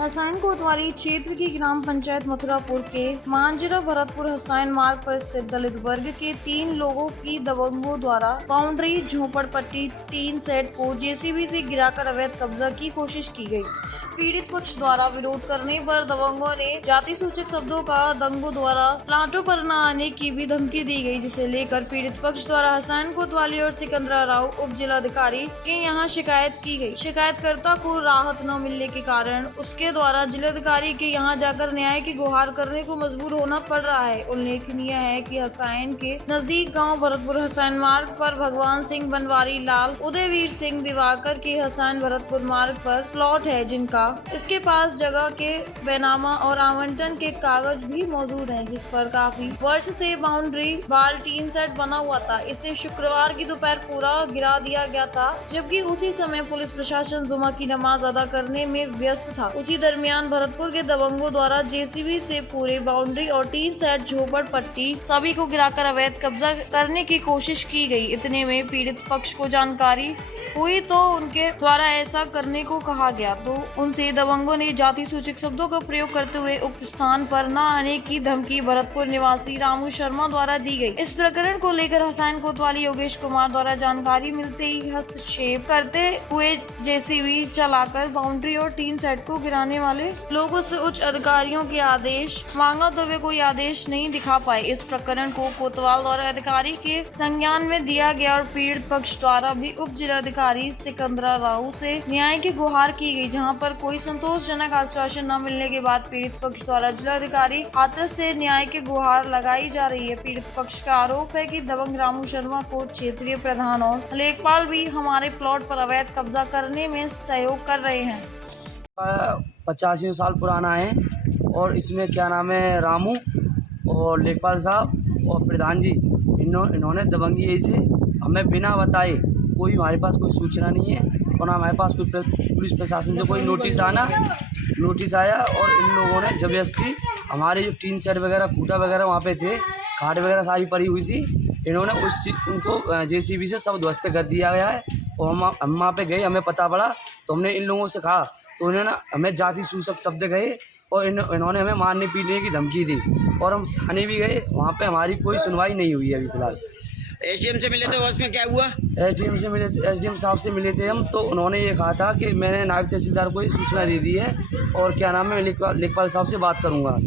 हसैन कोतवाली क्षेत्र की ग्राम पंचायत मथुरापुर के मांजरा भरतपुर हसैन मार्ग पर स्थित दलित वर्ग के 3 लोगों की दबंगों द्वारा बाउंड्री झोपड़पट्टी 3 सेट को जेसीबी से गिराकर अवैध कब्जा की कोशिश की गई। पीड़ित पक्ष द्वारा विरोध करने पर दबंगों ने जाति सूचक शब्दों का दंगों द्वारा प्लाटों पर न आने की भी धमकी दी गई, जिसे लेकर पीड़ित पक्ष द्वारा हसैन कोतवाली और सिकंदरा राव उप जिलाधिकारी के यहाँ शिकायत की गई। शिकायतकर्ता को राहत न मिलने के कारण उसके द्वारा जिलाधिकारी के यहाँ जाकर न्याय की गुहार करने को मजबूर होना पड़ रहा है। उल्लेखनीय है कि हसैन के नजदीक गांव भरतपुर हसैन मार्ग पर भगवान सिंह, बनवारी लाल, उदयवीर सिंह, दिवाकर के हसैन भरतपुर मार्ग पर प्लॉट है, जिनका इसके पास जगह के बैनामा और आवंटन के कागज भी मौजूद हैं, जिस पर काफी वर्ष से बाउंड्री वाल टीन सेट बना हुआ था। इसे शुक्रवार की दोपहर पूरा गिरा दिया गया था, जबकि उसी समय पुलिस प्रशासन जुमा की नमाज अदा करने में व्यस्त था। उसी दरमियान भरतपुर के दबंगों द्वारा जेसीबी से पूरे बाउंड्री और टीन सेट, झोपड़पट्टी सभी को गिराकर अवैध कब्जा करने की कोशिश की गई। इतने में पीड़ित पक्ष को जानकारी हुई तो उनके द्वारा ऐसा करने को कहा गया, तो उनसे दबंगों ने जाति सूचक शब्दों का प्रयोग करते हुए उक्त स्थान पर न आने की धमकी भरतपुर निवासी रामू शर्मा द्वारा दी गई। इस प्रकरण को लेकर हसैन कोतवाली योगेश कुमार द्वारा जानकारी मिलते ही हस्तक्षेप करते हुए जेसीबी चलाकर बाउंड्री और टीन सेट को गिराने वाले लोगों से उच्च अधिकारियों के आदेश मांगा तो वे कोई आदेश नहीं दिखा पाए। इस प्रकरण को कोतवाल द्वारा अधिकारी के संज्ञान में दिया गया और पीड़ित पक्ष द्वारा भी उप जिलाधिकारी सिकंदरा राव से न्याय की गुहार की गई, जहां पर कोई संतोषजनक आश्वासन न मिलने के बाद पीड़ित पक्ष द्वारा जिलाधिकारी हाथरस से न्याय की गुहार लगाई जा रही है। पीड़ित पक्ष का आरोप है कि दबंग रामू शर्मा को क्षेत्रीय प्रधान और लेखपाल भी हमारे प्लॉट पर अवैध कब्जा करने में सहयोग कर रहे हैं। 85 साल पुराना है और इसमें क्या नाम है, रामू और लेखपाल साहब और प्रधान जी, इन्होंने दबंगी से हमें बिना बताए, कोई हमारे पास कोई सूचना नहीं है और हमारे पास कोई पुलिस प्रशासन से कोई नोटिस आया और इन लोगों ने जबरदस्ती हमारे जो टीन सेट वगैरह, खूटा वगैरह वहाँ पे थे, खाट वगैरह सारी पड़ी हुई थी, इन्होंने उनको जेसीबी से सब ध्वस्त कर दिया गया है। और हम वहाँ पे गए, हमें पता पड़ा तो हमने इन लोगों से कहा तो इन्होंने हमें जाति सूचक शब्द कहे और इन्होंने हमें मारने पीटने की धमकी दी और हम थाने भी गए, वहाँ पे हमारी कोई सुनवाई नहीं हुई है अभी फिलहाल। एसडीएम से मिले थे, उसमें क्या हुआ? एसडीएम साहब से मिले थे हम, तो उन्होंने ये कहा था कि मैंने नायब तहसीलदार को ये सूचना दे दी है और क्या नाम है, लेखपाल साहब से बात करूँगा।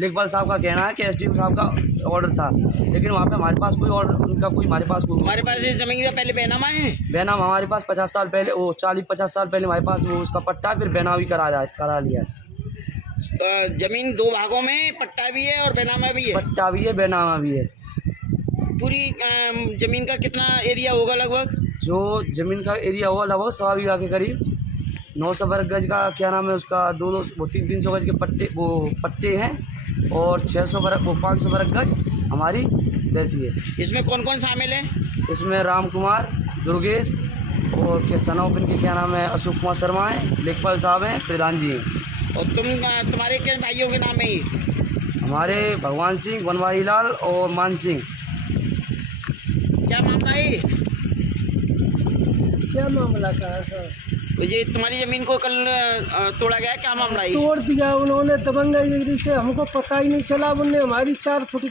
लेखपाल साहब का कहना है कि एसडीएम साहब का ऑर्डर था, लेकिन वहाँ पे हमारे पास कोई ऑर्डर, उनका कोई हमारे पास कोई। हमारे पास इस जमीन का पहले बैनामा है? बैनामा हमारे पास 50 साल पहले, वो 40-50 साल पहले हमारे पास वो उसका पट्टा, फिर बैनामा भी करा लिया है। जमीन 2 भागों में पट्टा भी है और बैनामा भी है? पट्टा भी है, बैनामा भी है। पूरी जमीन का कितना एरिया होगा लगभग? जो जमीन का एरिया होगा लगभग 1.25 बीघा के करीब। 900 वर्ग गज का क्या नाम है उसका, 300 गज के पट्टे हैं और 500 वर्ग गज हमारी देसी है। इसमें कौन कौन शामिल है? इसमें राम कुमार, दुर्गेश और के सनौपिन के क्या नाम है, अशोक कुमार शर्मा है, लेखपाल साहब हैं, प्रधान जी हैं। और तुम्हारे किन भाइयों के नाम है ये? हमारे भगवान सिंह, बनवारी लाल और मान सिंह। क्या मामला है? क्या मामला का है सर? तो ये तुम्हारी जमीन को कल तोड़ा गया, क्या मामला है? तोड़ दिया उन्होंने दबंगगिरी से, हमको पता ही नहीं चला। उन्होंने हमारी 4 फुट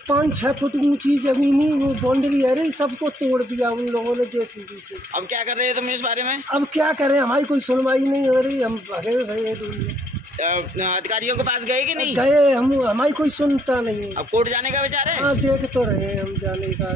5-6 फुट ऊंची जमीनी वो बाउंड्री है रही, सबको तोड़ दिया उन लोगों ने जेसीबी से। अब क्या कर रहे हैं तुम इस बारे में? अब क्या करें, हमारी कोई सुनवाई नहीं हो रही, हम भगे भगे अधिकारियों के पास गए कि नहीं? गए हम, हमारी कोई सुनता नहीं है। अब कोर्ट जाने का विचार है? हाँ, देख तो रहे हैं हम जाने का।